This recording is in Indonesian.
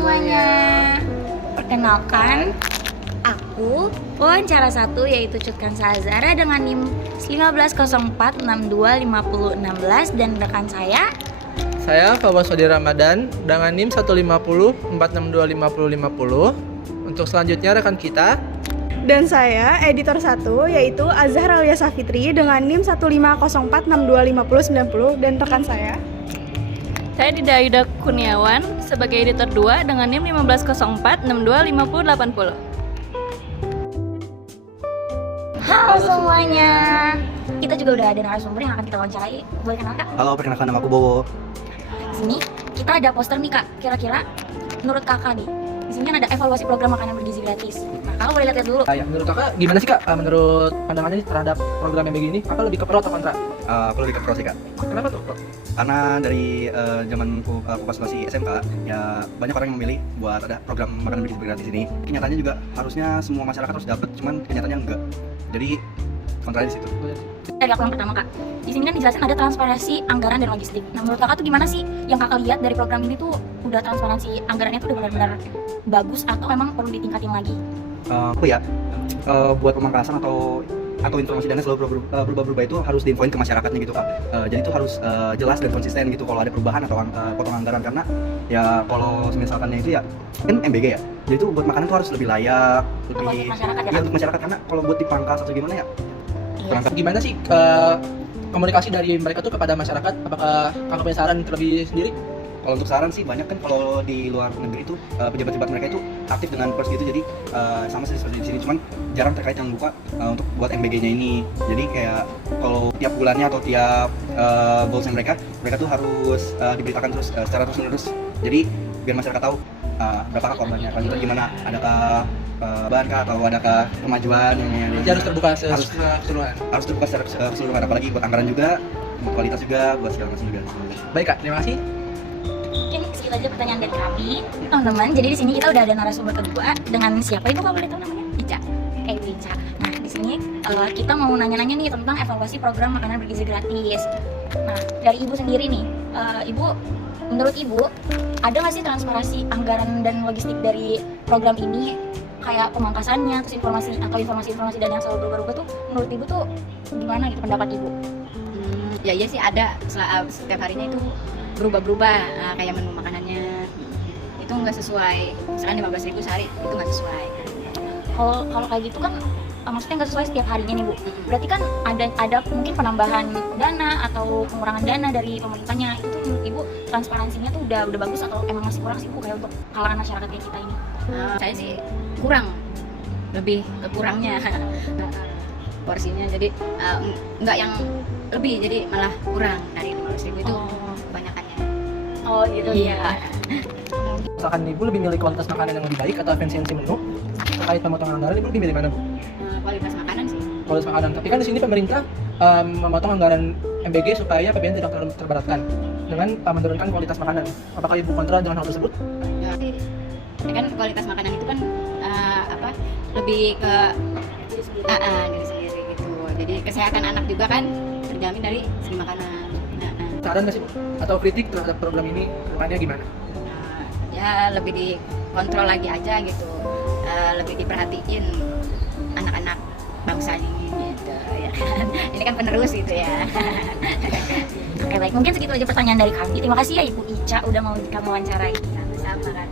semuanya. Perkenalkan, aku wawancara 1 yaitu Cutkansa Azara dengan NIM 1504625016 dan rekan saya Fawaz Wadi Ramadan dengan NIM 15046255050. Untuk selanjutnya rekan kita. Dan saya, editor 1, yaitu Azhar Alia Safitri dengan NIM 1504625090 dan rekan saya Dida Aida Kurniawan sebagai editor 2 dengan NIM 1504625080. Halo semuanya. Kita juga udah ada narasumber yang akan kita wawancarai. Boleh kenal Kak? Halo, perkenalkan nama aku Bowo. Di sini kita ada poster nih Kak. Kira-kira menurut Kakak nih, di sini kan ada evaluasi program makanan bergizi gratis. Nah, Kakak boleh lihat dulu. Ya, menurut kakak gimana sih kak? Menurut pandangannya terhadap program yang begini, kakak lebih ke pro atau kontra? Aku lebih ke pro sih, Kak. Kenapa tuh? Karena dari zamanku aku pas masih SMK, ya banyak orang yang memilih buat ada program makanan bergizi gratis ini. Kenyataannya juga harusnya semua masyarakat harus dapat, cuman kenyataannya enggak. Jadi kontra di situ. Dari aku yang pertama Kak, di sini kan dijelasin ada transparansi anggaran dan logistik. Nah menurut Kakak tuh gimana sih yang Kakak lihat dari program ini tuh udah transparansi anggarannya tuh udah benar-benar bagus atau memang perlu ditingkatin lagi? Aku ya buat pemangkasan atau informasi dana selalu berubah-ubah itu harus diinfoin ke masyarakatnya gitu Kak. Jadi itu harus jelas dan konsisten gitu kalau ada perubahan atau potong anggaran, karena ya kalau misalkannya itu ya kan MBG ya. Jadi itu buat makanan tuh harus lebih layak, lebih masyarakat ya, ya untuk masyarakat, karena kalau buat dipangkas atau gimana ya kurang. Gimana sih komunikasi dari mereka tuh kepada masyarakat? Apakah kakak punya saran terlebih sendiri? Kalau untuk saran sih banyak kan, kalau di luar negeri itu pejabat-pejabat mereka itu aktif dengan pers gitu, jadi sama sih seperti di sini, cuman jarang terkait yang buka untuk buat MBG-nya ini. Jadi kayak kalau tiap bulannya atau tiap goals mereka tuh harus diberitakan terus secara terus menerus. Jadi biar masyarakat tahu berapa korbannya, kan gimana, adakah bahan kah atau adakah kemajuan yang Jadi harus terbuka keseluruhan. harus terbuka secara keseluruhan, apalagi buat anggaran juga, buat kualitas juga, buat segala macam juga. Baik kak, terima kasih. Mungkin segitu aja pertanyaan dari kami, teman-teman. Jadi di sini kita udah ada narasumber kedua dengan siapa itu Kak, boleh tahu namanya? Ica. Ibu Ica. Nah di sini kita mau nanya-nanya nih tentang evaluasi program makanan bergizi gratis. Nah dari ibu sendiri nih, ibu menurut ibu ada nggak sih transparansi anggaran dan logistik dari program ini? Kayak pemangkasannya, terus informasi dan yang selalu berubah-ubah tuh menurut ibu tuh gimana gitu pendapat ibu? Ya iya sih ada, setiap harinya itu berubah-berubah, kayak menu makanannya itu nggak sesuai, misalkan 15.000 sehari itu nggak sesuai. Kalau kayak gitu kan maksudnya nggak sesuai setiap harinya nih Bu. Berarti kan ada mungkin penambahan dana atau pengurangan dana dari pemerintahnya. Itu tuh menurut Ibu transparansinya tuh udah bagus atau emang masih kurang sih Bu kayak untuk kalangan masyarakat kayak kita ini? Saya sih kurang, lebih ke kurangnya porsinya, jadi nggak yang lebih, jadi malah kurang dari 15.000 itu kebanyakannya. Oh gitu ya. Misalkan ibu lebih milih kualitas makanan yang lebih baik atau efisiensi menu terkait pemotongan anggaran, ibu lebih milih mana bu? Kualitas makanan sih. Kualitas makanan. Tapi kan di sini pemerintah memotong anggaran MBG supaya APBN tidak terlalu terberatkan dengan menurunkan kualitas makanan. Apakah ibu kontra dengan hal tersebut? Ya kan kualitas makanan itu kan lebih ke diri sendiri gitu. Jadi kesehatan anak juga kan terjamin dari segi makanan. Saran nggak sih bu? Atau kritik terhadap program ini kedepannya gimana? Ya lebih dikontrol lagi aja gitu, lebih diperhatiin anak-anak bangsa ini gitu ya kan. Ini kan penerus gitu ya. Oke baik, mungkin segitu aja pertanyaan dari kami. Terima kasih ya Ibu Ica udah mau kami wawancarai. Sama kan.